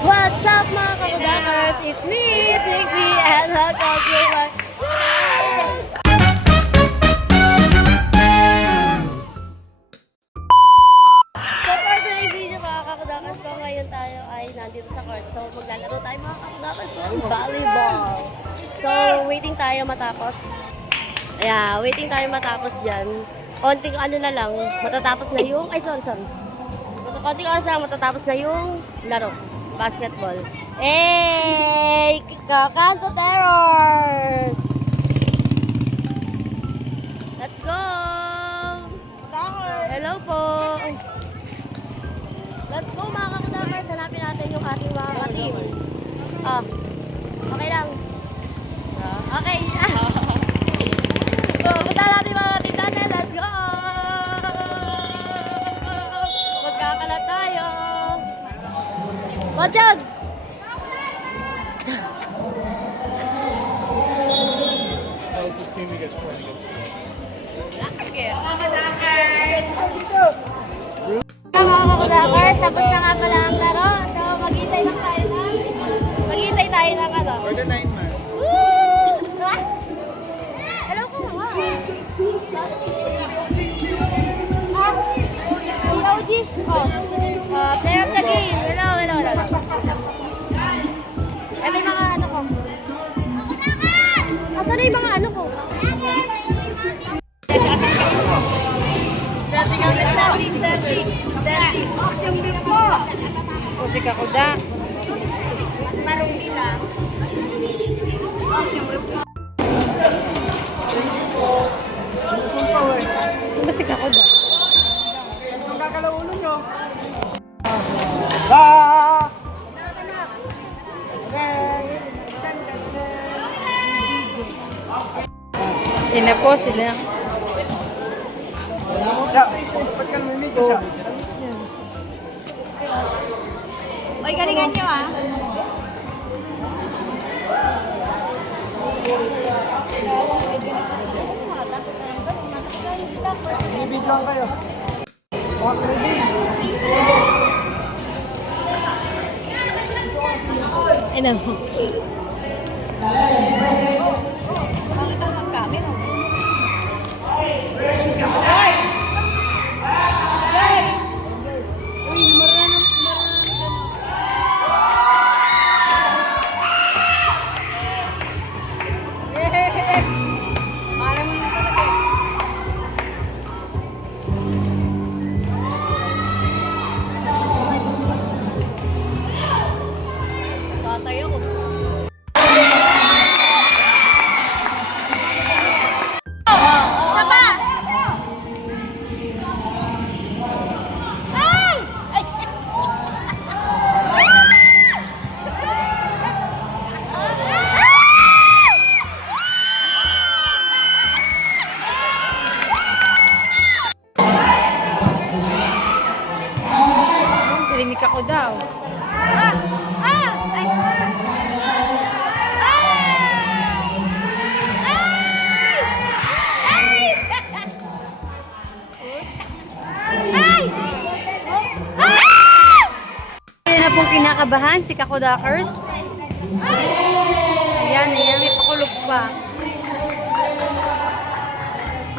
What's up mga kabudakers? It's me, Trixie, and Hot Dog Live. So for today's video mga kabudakers ko, ngayon tayo ay nandito sa court. So maglalaro tayo mga kabudakers ng volleyball. So waiting tayo matapos. Yeah, waiting tayo matapos dyan. Konting ano na lang, matatapos na yung, sorry. Konting oras lang, matatapos na yung laro. Basketball. Hey! Kakanto Terrors! Let's go! Hello po! Let's go mga kakadakers! Hanapin natin yung ating mga ka-team. Okay lang. Okay. So, punta natin mga ka-team natin. Let's go! Magkakalat tayo. Wajag! Mga kakudakers, tapos na nga pala ang laro. So, maghintay tayo ng ano. For the 9 man. Woo! Hello po nga. OG? Player of the game. Hello. Ito yung mga ano ko. Asan na yung mga ano ko? O si Kakuda. Marong nila. Saan ba si Kakuda? Magkakalaulo nyo. Yan na po sila. Ba't ka namimig ka siya? Oy, galingan nyo ah. Bibig lang kayo. Ano? Tatay ako. Sapa! Ay! Narinig ako daw. Kaya na pong kinakabahan si Kakudakers. Ayan, may pakulog pa.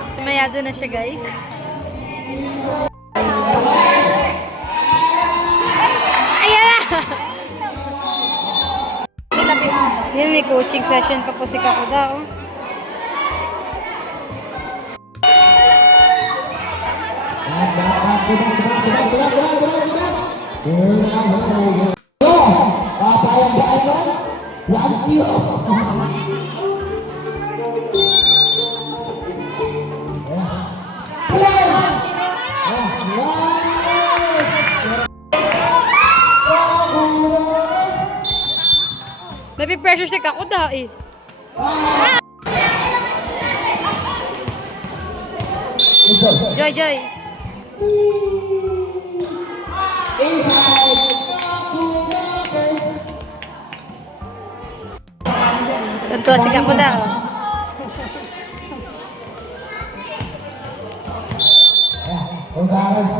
Sumayado na siya, guys. Ayan na! Yan, may coaching session pa po si Kakuda, oh. Napi-pressure si Kakuda, eh. Joy. Tuntua si Kakuda, oh. Guys,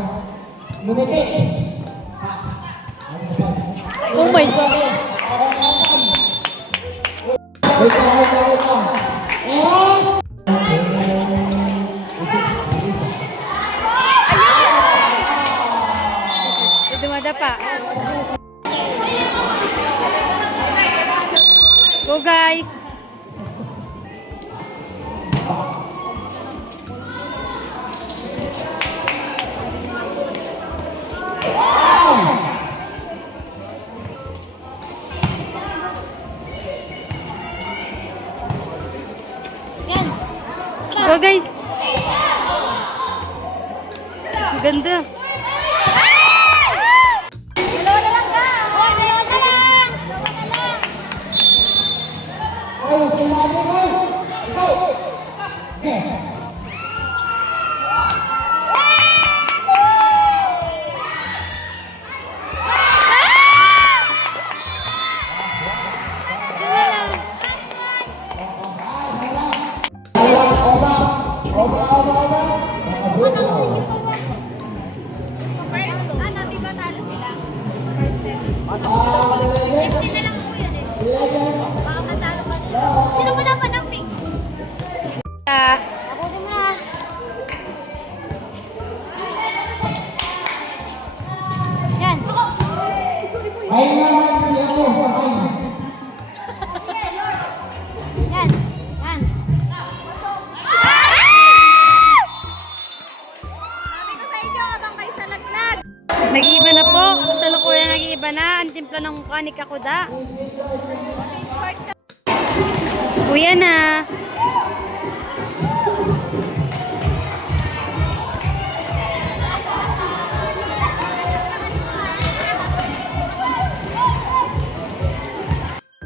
bumiti. Oh my God. Dumadapa. Go guys. Go guys. Ganda. Sino mo dapat ang pink? Ako na. Yan. Yan. Yan. Sabi ko sa inyo, abang kayo sa laglag. Nag-iiba na po. Kasalukuyan nag-iiba na. Ang timpla ng mukha ni Kakuda. Kuya na.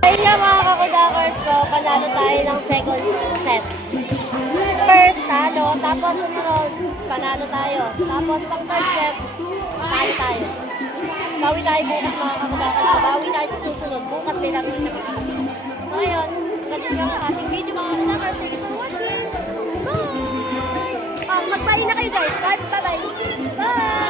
Ayun nga mga kakudakers ko, panalo tayo ng second set. First, talo. Tapos sumunod, panalo tayo. Tapos pang third set, talo tayo. Bawi tayo bukas mga kakudakers ko. Bawi tayo sa susunod. Bukas may laro na mga. So ayun, ganun lang ang ating video mga kakudakers. Thank you for watching. Bye! Magpain na kayo guys. Bye! Bye! Bye!